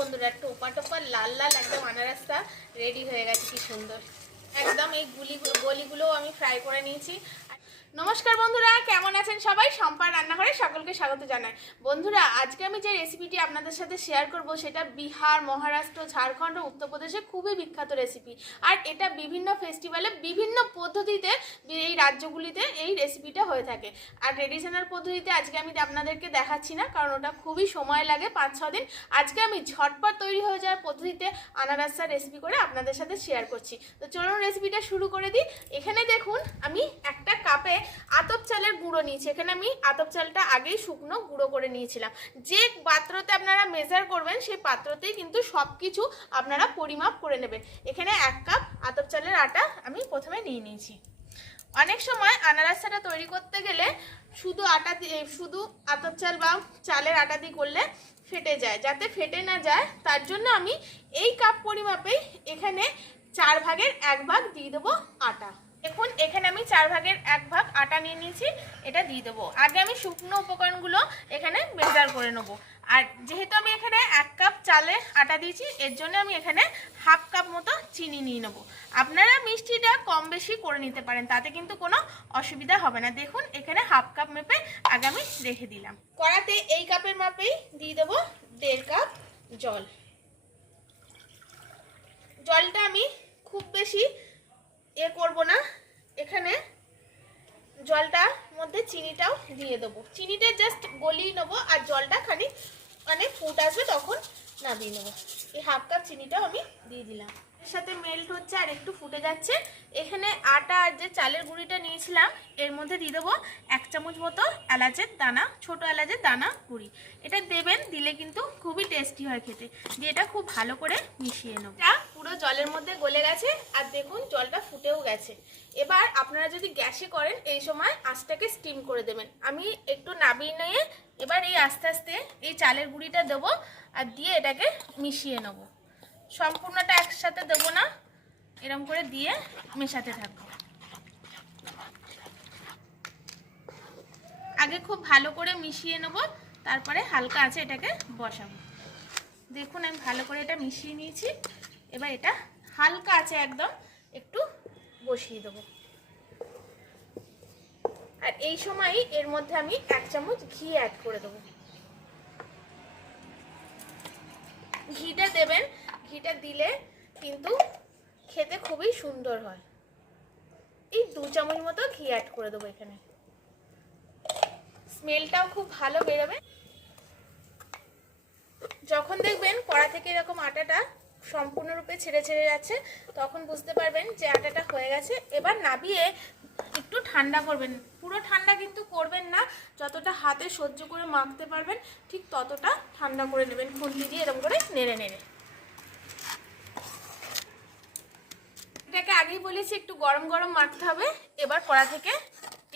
বন্ধুরা, টোপা টোপা, লাল লাল একদম আনারসটা রেডি হয়ে গেছে, কি সুন্দর। একদম এই গুলি গলিগুলোও আমি ফ্রাই করে নিয়েছি। নমস্কার বন্ধুরা, কেমন আছেন সবাই? সম্পার রান্নাঘরে সকলকে স্বাগত জানাই। বন্ধুরা, আজকে আমি যে রেসিপিটি আপনাদের সাথে শেয়ার করব, সেটা বিহার, মহারাষ্ট্র, ঝাড়খণ্ড, উত্তরপ্রদেশে খুবই বিখ্যাত রেসিপি আর এটা বিভিন্ন ফেস্টিভ্যালে বিভিন্ন পদ্ধতিতে এই রাজ্যগুলিতে এই রেসিপিটা হয়ে থাকে। আর ট্রেডিশনাল পদ্ধতিতে আজকে আমি আপনাদেরকে দেখাচ্ছি না, কারণ ওটা খুবই সময় লাগে, পাঁচ, ছ দিন। আজকে আমি ঝটপট তৈরি হয়ে যাওয়ার পদ্ধতিতে আনারসার রেসিপি করে আপনাদের সাথে শেয়ার করছি। তো চলুন রেসিপিটা শুরু করে দিই। এখানে দেখুন, আমি গুঁড়ো নিয়েছি। এখানে আমি আতপ চালটা আগেই শুকনো গুঁড়ো করে নিয়েছিলাম। যে পাত্রতে আপনারা মেজার করবেন, সেই পাত্রতেই কিন্তু সব কিছু আপনারা পরিমাপ করে নেবেন। এখানে এক কাপ আতপ চালের আটা আমি প্রথমে নিয়ে নিয়েছি। অনেক সময় আনারসাটা তৈরি করতে গেলে শুধু আটা দিয়ে শুধু আতপ চাল বা চালের আটা দিয়ে করলে ফেটে যায়। যাতে ফেটে না যায়, তার জন্য আমি এই কাপ পরিমাপেই এখানে চার ভাগের এক ভাগ দিয়ে দেবো আটা। দেখুন, এখানে আমি চার ভাগের এক ভাগ আটা নিয়ে নিয়েছি, এটা দিয়ে দেবো। আগে আমি শুকনো উপকরণগুলো এখানে মেজার করে নেব। আর যেহেতু আমি এখানে এক কাপ চালে আটা দিয়েছি, এর জন্য আমি এখানে হাফ কাপ মতো চিনি নিয়ে নেব। আপনারা মিষ্টিটা কম বেশি করে নিতে পারেন, তাতে কিন্তু কোনো অসুবিধা হবে না। দেখুন, এখানে হাফ কাপ মেপে আগে আমি রেখে দিলাম। কড়াতে এই কাপের মাপেই দিয়ে দেবো দেড় কাপ জল। জলটা আমি খুব বেশি এ করব না। এখানে জলটার মধ্যে চিনিটাও দিয়ে দেবো। চিনিটা জাস্ট গলিয়ে নেব আর জলটা খানিক মানে ফুট আসবে তখন নামিয়ে নেব। এই হাফ কাপ চিনিটাও আমি দিয়ে দিলাম। সাথে মেল্ট হচ্ছে আর একটু ফুটে যাচ্ছে। এখানে আটা আর যে চালের গুঁড়িটা নিয়েছিলাম, এর মধ্যে দিয়ে দেবো এক চামচ মতো এলাচের দানা, ছোট এলাচের দানা গুঁড়ি। এটা দেবেন, দিলে কিন্তু খুবই টেস্টি হয় খেতে। দিয়ে এটা খুব ভালো করে মিশিয়ে নেব। এটা পুরো জলের মধ্যে গলে গেছে আর দেখুন জলটা ফুটেও গেছে। এবার আপনারা যদি গ্যাসে করেন, এই সময় আঁচটাকে স্টিম করে দেবেন। আমি একটু নাবিয়ে নিয়ে এবার এই আস্তে আস্তে এই চালের গুঁড়িটা দেবো আর দিয়ে এটাকে মিশিয়ে নেব। সম্পূর্ণটা একসাথে দেবো না। এরম করে দিয়ে মেশাতে থাকব। আগে খুব ভালো করে মিশিয়ে নেব, তারপরে হালকা আছে এটাকে বসাবো। দেখুন, আমি ভালো করে এটা মিশিয়ে নিয়েছি। এবার এটা হালকা আছে একদম, একটু বসিয়ে দেবো। আর এই সময়ই এর মধ্যে আমি এক চামচ ঘি অ্যাড করে দেবো। ঘিটা দেবেন ঘিটা দিলে কিন্তু খেতে খুবই সুন্দর হয়। এই দু চামচ মতো ঘি অ্যাড করে দেবো এখানে। স্মেলটাও খুব ভালো বেরোবে। যখন দেখবেন কড়া থেকে এরকম আটাটা সম্পূর্ণরূপে ছেড়ে ছেড়ে যাচ্ছে, তখন বুঝতে পারবেন যে আটাটা হয়ে গেছে। এবার নাবিয়ে একটু ঠান্ডা করবেন। পুরো ঠান্ডা কিন্তু করবেন না, যতটা হাতে সহ্য করে মাখতে পারবেন, ঠিক ততটা ঠান্ডা করে নেবেন। খুন্তি দিয়ে এরকম করে নেড়ে নেড়ে। এটাকে আগেই বলেছি, একটু গরম গরম মাখতে হবে। এবার কড়া থেকে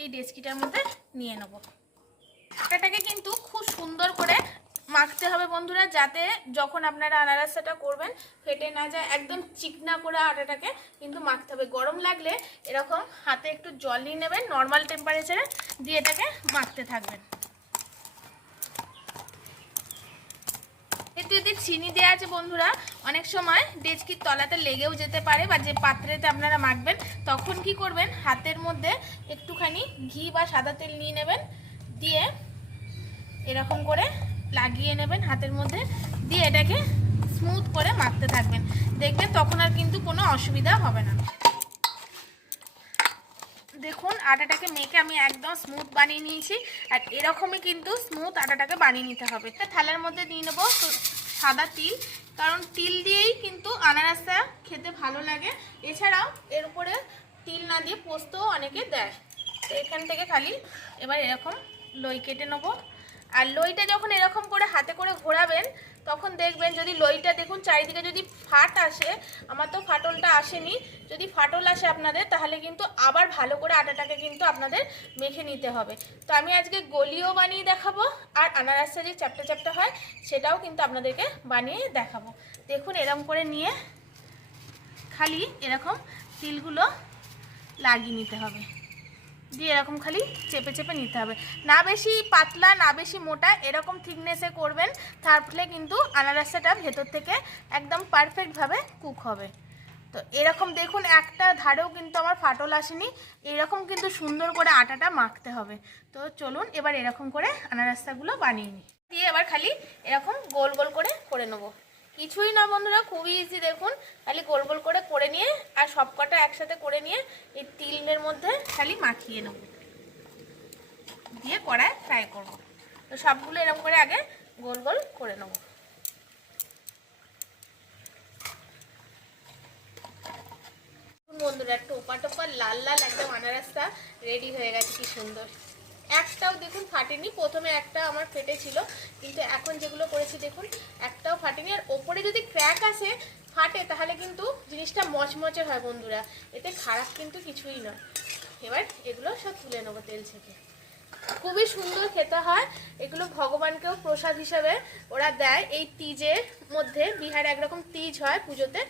এই ডেচকিটার মধ্যে নিয়ে নেব। আটাটাকে কিন্তু খুব সুন্দর করে মাখতে হবে বন্ধুরা, যাতে যখন আপনারা আনারসাটা করবেন, ফেটে না যায়, একদম চিকনা করে আটাটাকে কিন্তু মাখতে হবে। গরম লাগলে এরকম হাতে একটু জল নিয়ে নেবেন নর্মাল টেম্পারেচারে দিয়ে এটাকে মাখতে থাকবেন এতে যদি চিনি দেওয়া আছে বন্ধুরা, অনেক সময় ডেচকির তলাতে লেগেও যেতে পারে বা যে পাত্রেতে আপনারা মাখবেন, তখন কি করবেন, হাতের মধ্যে একটুখানি ঘি বা সাদা তেল নিয়ে নেবেন, দিয়ে এরকম করে লাগিয়ে নেবেন হাতের মধ্যে, দিয়ে এটাকে স্মুথ করে মাখতে থাকবেন। দেখবেন তখন আর কিন্তু কোনো অসুবিধা হবে না। দেখুন, আটাটাকে মেখে আমি একদম স্মুথ বানিয়ে নিয়েছি, আর এরকমই কিন্তু স্মুথ আটাটাকে বানিয়ে নিতে হবে। একটা থালার মধ্যে নিয়ে নেব সাদা তিল, কারণ তিল দিয়েই কিন্তু আনারসটা খেতে ভালো লাগে। এছাড়াও এর উপরে তিল না দিয়ে পোস্তও অনেকে দেয়। তো এখান থেকে খালি এবার এরকম লই কেটে নেব। আর লইটা যখন এরকম করে হাতে করে ঘোরাবেন তখন দেখবেন যদি লইটা দেখুন, চারিদিকে যদি ফাট আসে, আমার তো ফাটলটা আসেনি, যদি ফাটল আসে আপনাদের, তাহলে কিন্তু আবার ভালো করে আটাটাকে কিন্তু আপনাদের মেখে নিতে হবে। তো আমি আজকে গলিও বানিয়ে দেখাবো, আর আনারসটা যে চ্যাপটা চ্যাপটা হয়, সেটাও কিন্তু আপনাদেরকে বানিয়ে দেখাবো। দেখুন এরকম করে নিয়ে খালি এরকম তিলগুলো লাগিয়ে নিতে হবে। দিয়ে এরকম খালি চেপে চেপে নিতে হবে। না বেশি পাতলা, না বেশি মোটা, এরকম থিকনেসে করবেন, তার ফলে কিন্তু আনারসাটা ভেতর থেকে একদম পারফেক্টভাবে কুক হবে। তো এরকম দেখুন, একটা ধারেও কিন্তু আমার ফাটল আসেনি, এরকম কিন্তু সুন্দর করে আটাটা মাখতে হবে। তো চলুন এবার এরকম করে আনারসাগুলো বানিয়ে নিই। দিয়ে এবার খালি এরকম গোল গোল করে করে নেব। কিছুই না বন্ধুরা, খুবই ইজি দেখুন। খালি গোল গোল করে করে নিয়ে আর সব কটা একসাথে করে নিয়ে এই তিলের মধ্যে খালি মাখিয়ে নেব। দিয়ে কড়ায় ফ্রাই করব। তো সবগুলো এরকম করে আগে গোল গোল করে নেব। বন্ধুরা টোপা টোপা লাল লাল একদম আনারসটা রেডি হয়ে গেছে, কি সুন্দর। একটাও দেখুন ফাটেনি। প্রথমে একটা আমার ফেটেছিল, কিন্তু এখন যেগুলো করেছি দেখুন, একটাও ফাটেনি। আর ওপরে যদি ক্র্যাক আসে, ফাটে, তাহলে কিন্তু জিনিসটা মচমচে হয় বন্ধুরা। এতে খারাপ কিন্তু কিছুই নয়। এবার এগুলো সব তুলে নেব তেল থেকে। খুবই সুন্দর খেতে হয়। এগুলো ভগবানকেও প্রসাদ হিসাবে ওরা দেয়। এই তিজের মধ্যে বিহারে একরকম তিজ হয় পুজোতে।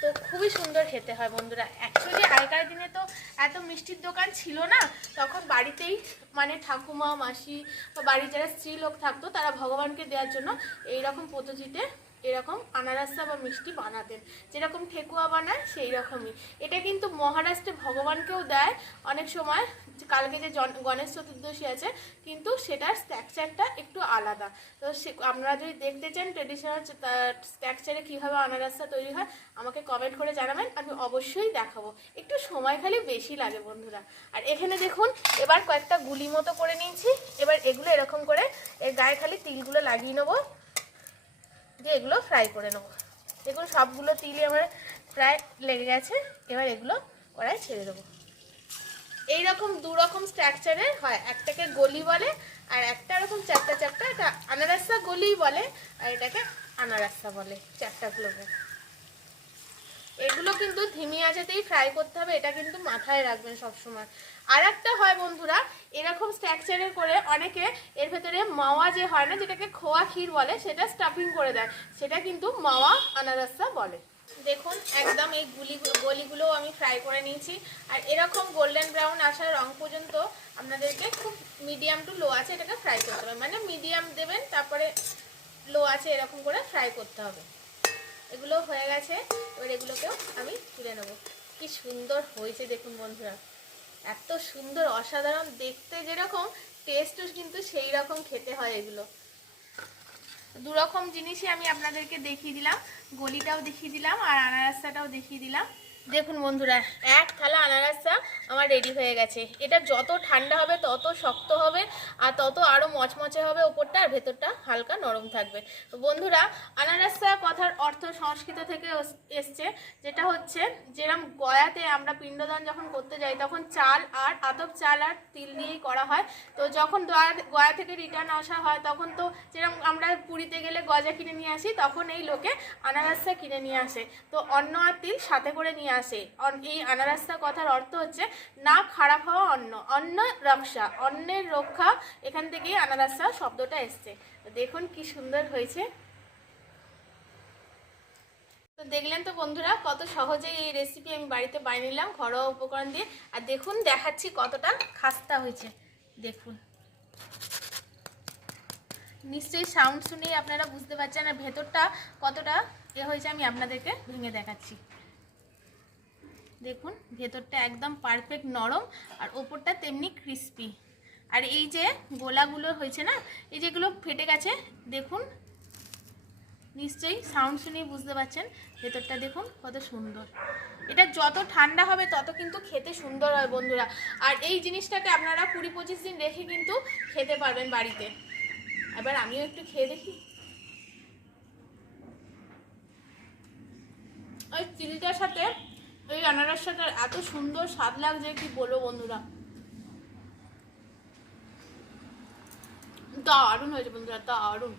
তো খুবই সুন্দর খেতে হয় বন্ধুরা। অ্যাকচুয়ালি আগেকার দিনে তো এত মিষ্টির দোকান ছিল না, তখন বাড়িতেই মানে ঠাকুমা, মাসি বা বাড়ির যারা স্ত্রী লোক থাকতো, তারা ভগবানকে দেওয়ার জন্য এইরকম পদ্ধতিতে এরকম আনারসা বা মিষ্টি বানাতেন। যেরকম ঠেকুয়া বানায় সেই রকমই এটা কিন্তু মহারাষ্ট্রে ভগবানকেও দেয়। অনেক সময় কালকে যে গণেশ চতুর্দশী আছে, কিন্তু সেটার স্ট্রাকচারটা একটু আলাদা। তো সে, আপনারা যদি দেখতে চান ট্রেডিশনাল স্ট্রাকচারে কীভাবে আনারসা তৈরি হয়, আমাকে কমেন্ট করে জানাবেন। আমি অবশ্যই দেখাবো। একটু সময় খালি বেশি লাগে, বন্ধুরা। আর এখানে দেখুন, এবার কয়েকটা গুলি মতো করে নিয়েছি। এবার এগুলো এরকম করে, এর গায়ে খালি তিলগুলো লাগিয়ে নেব। দিয়ে এগুলো ফ্রাই করে নেব। দেখুন সবগুলো তিলই আমার প্রায় লেগে গেছে, এবার এগুলো কড়াই ছেড়ে দেবো। এইরকম দু রকম স্ট্রাকচারের হয়, একটাকে গলি বলে আর একটা এরকম চারটা চারটা, এটা আনারসা গলিই বলে আর এটাকে আনারসা বলে, চারটা চারটাগুলোকে এগুলো কিন্তু ধিমি আঁচেতেই ফ্রাই করতে হবে, এটা কিন্তু মাথায় রাখবেন সবসময়। আর একটা হয় বন্ধুরা, এরকম স্ট্রাকচারের করে অনেকে এর ভেতরে মাওয়া যে হয় না, যেটাকে খোয়া ক্ষীর বলে, সেটা স্টাফিং করে দেয়। সেটা কিন্তু মাওয়া আনারসা বলে। দেখুন, একদম এই গুলি গলিগুলো আমি ফ্রাই করে নিয়েছি। আর এরকম গোল্ডেন ব্রাউন আসার রং পর্যন্ত আপনাদেরকে খুব মিডিয়াম টু লো আছে, এটাকে ফ্রাই করতে হবে। মানে মিডিয়াম দেবেন, তারপরে লো আছে, এরকম করে ফ্রাই করতে হবে। এগুলো হয়ে গেছে, এবার এগুলোকেও আমি তুলে নেব। কি সুন্দর হয়েছে দেখুন বন্ধুরা। এত সুন্দর, অসাধারণ, দেখতে যেরকম টেস্টও কিন্তু সেই রকম খেতে হয় এগুলো। দুরকম জিনিসই আমি আপনাদেরকে দেখিয়ে দিলাম, গলিটাও দেখিয়ে দিলাম, আর আনারসাটাও দেখিয়ে দিলাম। দেখুন বন্ধুরা, এক থালা আনারসা আমার রেডি হয়ে গেছে। এটা যত ঠান্ডা হবে, তত শক্ত হবে, আর তত আরও মচমচে হবে ওপরটা, আর ভেতরটা হালকা নরম থাকবে। বন্ধুরা, আনারসা কথার অর্থ সংস্কৃত থেকে এসছে, যেটা হচ্ছে যেরকম গয়াতে আমরা পিণ্ডদান যখন করতে যাই, তখন চাল আর আতপ চাল আর তিল দিয়েই করা হয়। তো যখন গয়া- থেকে রিটার্ন আসা হয়, তখন তো যেরকম আমরা পুরীতে গেলে গজা কিনে নিয়ে আসি, তখন এই লোকে আনারসা কিনে নিয়ে আসে। তো অন্ন আর তিল সাথে করে নিয়ে আসে। এই আনারসা কথার অর্থ হচ্ছে, না খারাপ হওয়া অন্ন অন্ন রক্ষা অন্নের রক্ষা, এখান থেকেই আনারসা শব্দটা এসছে। দেখুন কি সুন্দর হয়েছে। তো দেখলেন তো বন্ধুরা, কত সহজেই এই রেসিপি আমি বাড়িতে বানিয়ে নিলাম, ঘরোয়া উপকরণ দিয়ে। আর দেখুন, দেখাচ্ছি কতটা খাস্তা হয়েছে। দেখুন। নিশ্চয়ই সাউন্ড শুনেই আপনারা বুঝতে পারছেন, আর ভেতরটা কতটা এ হয়েছে, আমি আপনাদেরকে ভেঙে দেখাচ্ছি। দেখুন, ভেতরটা একদম পারফেক্ট নরম আর ওপরটা তেমনি ক্রিস্পি আর এই যে গোলাগুলো হয়েছে না, এই যেগুলো ফেটে গেছে, দেখুন, নিশ্চয়ই সাউন্ড শুনেই বুঝতে পারছেন, ভেতরটা দেখুন কত সুন্দর। এটা যত ঠান্ডা হবে তত কিন্তু খেতে সুন্দর হয় বন্ধুরা। আর এই জিনিসটাকে আপনারা কুড়ি পঁচিশ দিন রেখে কিন্তু খেতে পারবেন বাড়িতে। এবার আমিও একটু খেয়ে দেখি। ওই চিলিটার সাথে আনারসটার এত সুন্দর স্বাদ লাগছে কি বলব বন্ধুরা? দারুণ হয়েছে বন্ধুরা দারুণ।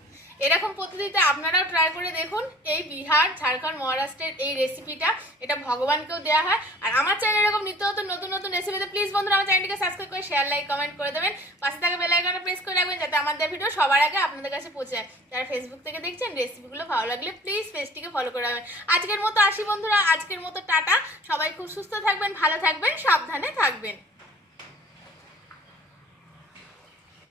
এরকম পদ্ধতিতে আপনারাও ট্রাই করে দেখুন এই বিহার, ঝাড়খণ্ড, মহারাষ্ট্রের এই রেসিপিটা এটা ভগবানকেও দেওয়া হয়। আর আমার চ্যানেল এরকম নিত্য নতুন নতুন নতুন রেসিপিতে প্লিজ বন্ধুরা আমার চ্যানেলটিকে সাবস্ক্রাইব করে শেয়ার লাইক কমেন্ট করে দেবেন। পাশে থাকা বেল প্রেস করে রাখবেন যাতে আমাদের ভিডিও সবার আগে আপনাদের কাছে পৌঁছে যায়। যারা ফেসবুক থেকে দেখছেন রেসিপিগুলো ভালো লাগলে প্লিজ পেজটিকে ফলো করে রাখবেন। আজকের মতো আসি বন্ধুরা। আজকের মতো টাটা। সবাই খুব সুস্থ থাকবেন, ভালো থাকবেন, সাবধানে থাকবেন।